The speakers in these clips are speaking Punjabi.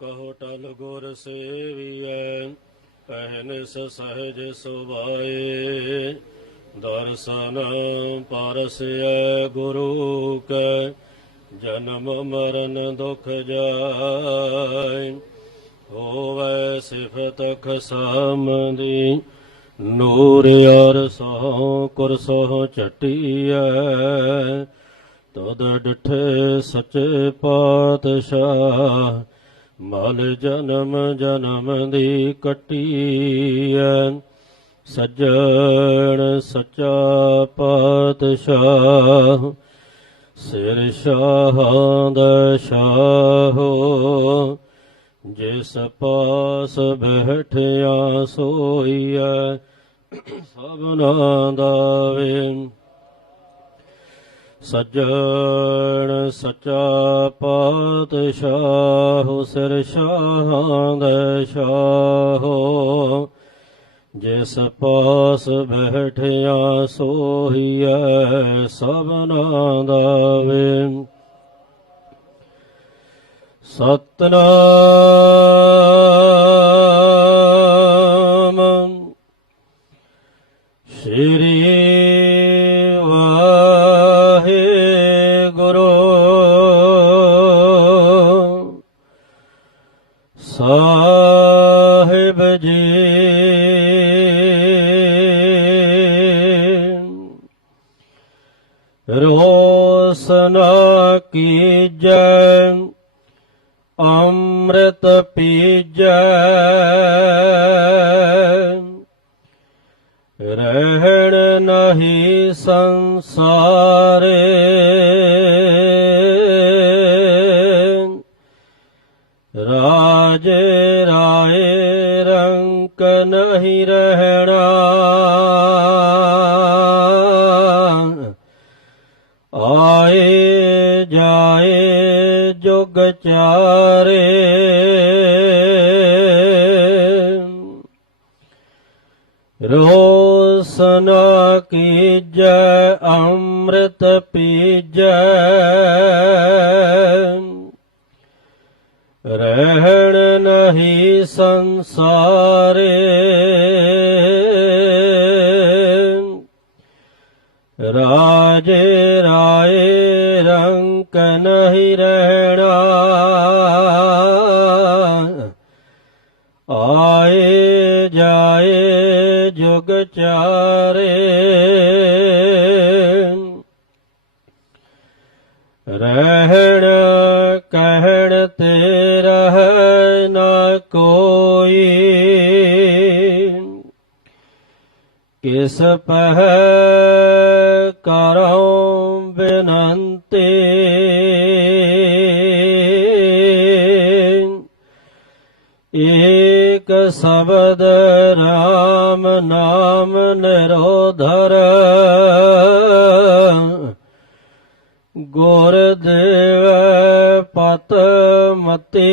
ਕਹੋ ਟਲ ਗੁਰ ਸੇਵੀਐ ਪਹਿਨਿਸ ਸਹਿਜ ਸੁਭਾਏ। ਦਰਸ਼ਨ ਪਰਸੈ ਗੁਰੂ ਕੈ, ਜਨਮ ਮਰਨ ਦੁਖ ਜਾਇ ਹੋਵੇ ਸਿਫਤ ਖਸਮਦੀ, ਨੂਰ ਅਰ ਸੋ ਕੁਰਸੋ ਚਟੀਐ ਤਦ ਡਠੇ ਸੱਚੇ ਪਾਤਸ਼ਾਹ ਮਲ ਜਨਮ ਜਨਮ ਦੀ ਕਟੀ ਕਟੀਐ ਸੱਜਣ ਸੱਚਾ ਪਾਤਸ਼ਾਹ, ਸਿਰ ਸ਼ਾਹਾਂ ਦਾ ਸ਼ਾਹੋ ਜਿਸ ਪਾਸ ਬੈਠਿਆ ਸੋਈਐ, ਸਭਨਾ ਦਾ ਵੇ ਸੱਜਣ ਸੱਚਾ ਪਾਤਸ਼ਾਹ, ਸਿਰ ਸ਼ਾਹਾਂ ਦੇ ਸ਼ਾਹੋ ਜਿਸ ਪਾਸ ਬੈਠਿਆ ਸੋਹੀਐ ਸਭਨਾ ਦਾ ਵੇ ਸਤਨਾਮ। ਸ੍ਰੀ ਰੋਸਨਾ ਕੀਜੈ ਅੰਮ੍ਰਿਤ ਪੀਜੈ। ਰਹਿਣ ਨਹੀਂ ਸੰਸਾਰੇ। ਰੋਸਨਾ ਕੀਜੈ ਅੰਮ੍ਰਿਤ ਪੀਜੈ। ਰਹਿਣ ਨਹੀਂ ਸੰਸਾਰੇ। ਰਾਜੇ ਰਾਏ ਰੰਕ ਨਹੀਂ ਰਹਿ ਜੁਗ ਚਾਰੇ। ਰਹਿਣ ਕਹਿਣ ਤੇ ਰਹਿ ਨਾ ਕੋਈ। ਕਿਸ ਪਹਿ ਕਰਉ ਬੇਨੰਤੀ। ਏਕ ਸ਼ਬਦ RAM ਨਾਮ ਨਿਰੋਧਰ। ਗੁਰ ਦੇਵ ਪਤ ਮਤੇ।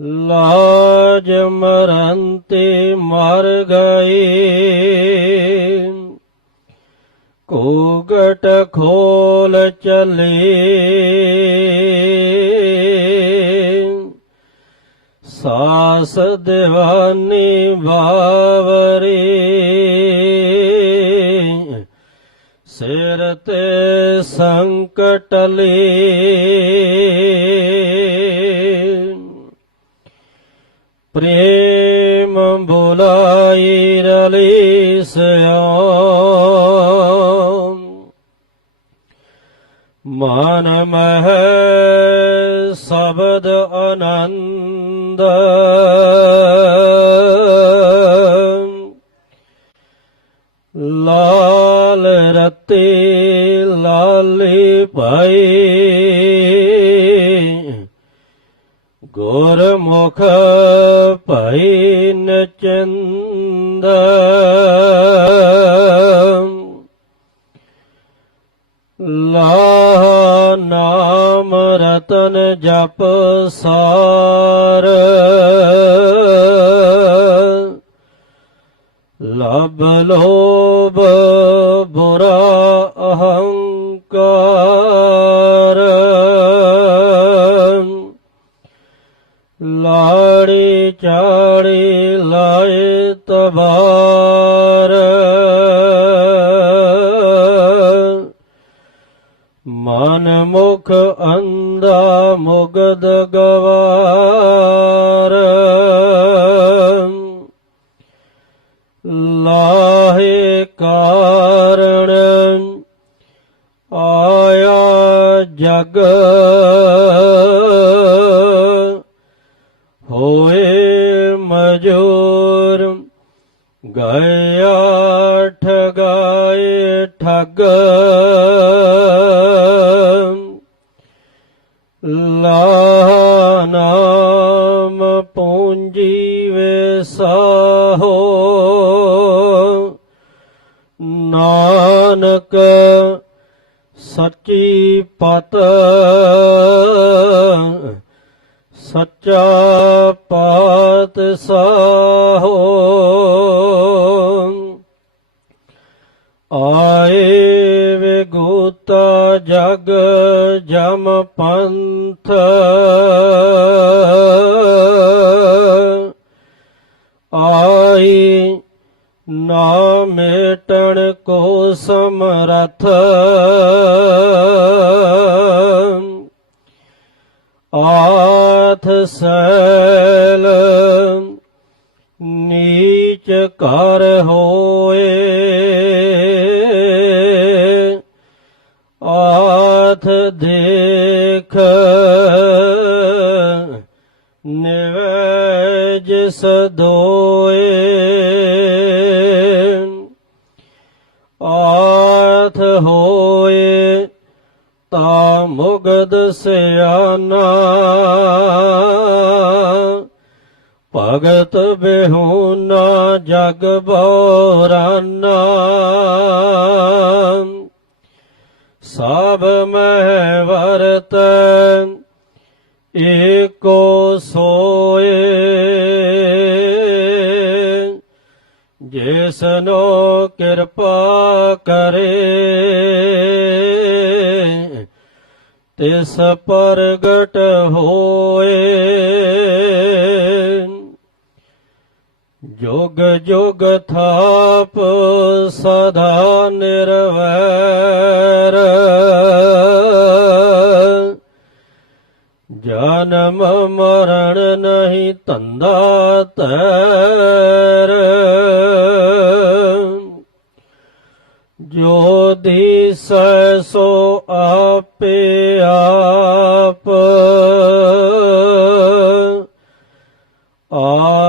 ਲਾਜ ਮਰੰਤੇ ਮਰ ਗਏ ਕੋਗਟ ਖੋਲ ਚਲੇ। ਸਾਸ ਦਿਵਾਨੀ ਬਾਵਰੇ। ਸਿਰ ਤੇ ਸੰਕਟ ਲੇ। ਪ੍ਰੇਮ ਬੁਲਾਈ ਰਲੀ ਸਿਆਮ ਮਨ ਮਹਿ ਸ਼ਬਦ ਆਨੰਦ। ਲਾਲ ਰਤੇ ਲਾਲੇ ਭਾਈ ਗੁਰਮੁਖ ਭਈ ਨਚੰਦ। ਲਾ ਰਤਨ ਜਪ ਸਾਰ। ਲਬ ਲੋਭ ਬੁਰਾ ਅਹੰਕਾਰ। ਲਾੜੀ ਚਾੜੀ ਲਾਏ ਤਬਾਰ। ਮਨ ਮੁਖ ਅੰਧਾ ਮੁਗਦ ਗਵਾਰ। ਲਾਹੇ ਕਾਰਣ ਆਇਆ ਜਗ। ਹੋਏ ਮਜੂਰ ਗਇਆ ਠਗਾਏ ਠਗ ਲਾ ਨਾਮ ਪੂੰਜੀ ਵੇਸਾਹੋ ਨਾਨਕ ਸੱਚੀ ਪਤ ਸੱਚਾ ਪਾਤ ਸਾਹੋ। ਆਏ ਗੋਤਾ ਜਗ ਜਮ ਪੰਥ। ਆਈ ਨਾ ਮੇਟਣ ਕੋ ਸਮਰਥ। ਆਥ ਸੈਲ ਨੀਚ ਕਰ ਹੋਏ। ਦੇਖ ਨਿਵਜ ਸਦੋਏ ਆਥ ਹੋਏ ਤਾ ਮੁਗਦ ਸਿਆਨਾ ਭਗਤ ਬਿਹੂਨਾ ਜਗ ਬੋਰਾਨਾ ਸਭ ਮਹਿ ਵਰਤ ਏਕੋ ਸੋਏ। ਜਿਸਨੋ ਕਿਰਪਾ ਕਰੇ ਤਿਸ ਪ੍ਰਗਟ ਹੋਏ। ਜੋਗ ਜੋਗ ਥਾਪ ਸਦਾ ਨਿਰਵੈਰ। ਜਨਮ ਮਰਨ ਨਹੀਂ ਤੰਦਾ ਤੈਰ। ਜੋ ਦਿਸੈ ਸੋ ਆਪੇ ਆਪ।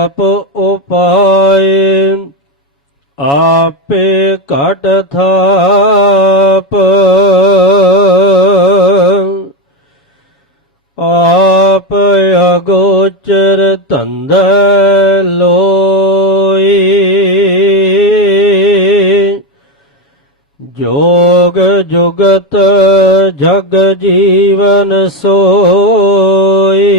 ਆਪ ਉਪਾਏ ਆਪੇ ਘਟ ਥਾਪ। ਆਪ ਅਗੋਚਰ ਧੰਦ ਲੋਈ ਜੋਗ ਜੁਗਤ ਜਗ ਜੀਵਨ ਸੋਈ।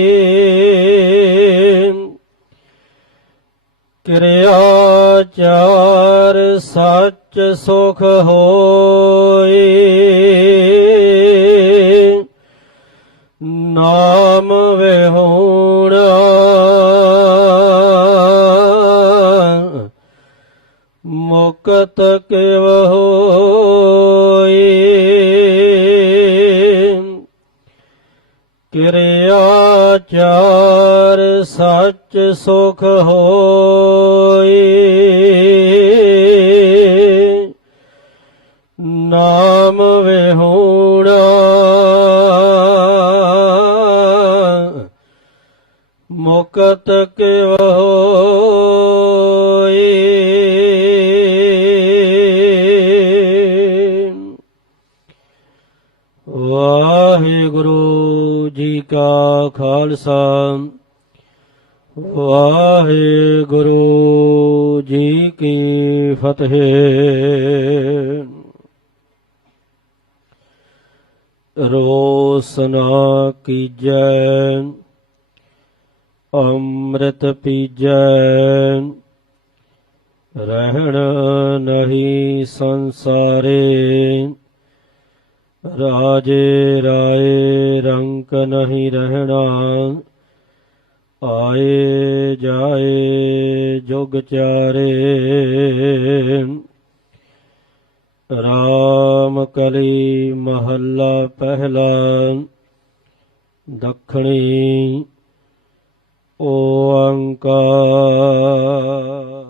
ਕਿਰਿਆ ਚਾਰ ਸੱਚ ਸੁਖ ਹੋਈ ਨਾਮ ਵਿਹੂਣਾ ਮੁਕਤ ਕਿਵ ਹੋਈ ਸੱਚ ਸੁਖ ਹੋਈ ਨਾਮ ਵਿਹੂਣਾ ਮੁਕਤ ਕਿਵ ਹੋਈ ਵਾਹਿਗੁਰੂ ਜੀ ਕਾ ਖਾਲਸਾ। ਵਾਹਿਗੁਰੂ ਜੀ ਕੀ ਫਤਿਹ। ਰੋਸਨਾ ਕੀਜੈ, ਅੰਮ੍ਰਿਤ ਪੀਜੈ। ਰਹਿਣ ਨਹੀਂ ਸੰਸਾਰੇ, ਰਾਜੇ ਰਾਏ ਰੰਕ ਨਹੀਂ ਰਹਿਣਾ। ਆਏ ਜਾਏ ਜੁਗ ਚਾਰੇ। ਰਾਮ ਕਲੀ ਮਹੱਲਾ ਪਹਿਲਾ ਦਖਣੀ ਓੰਕਾਰ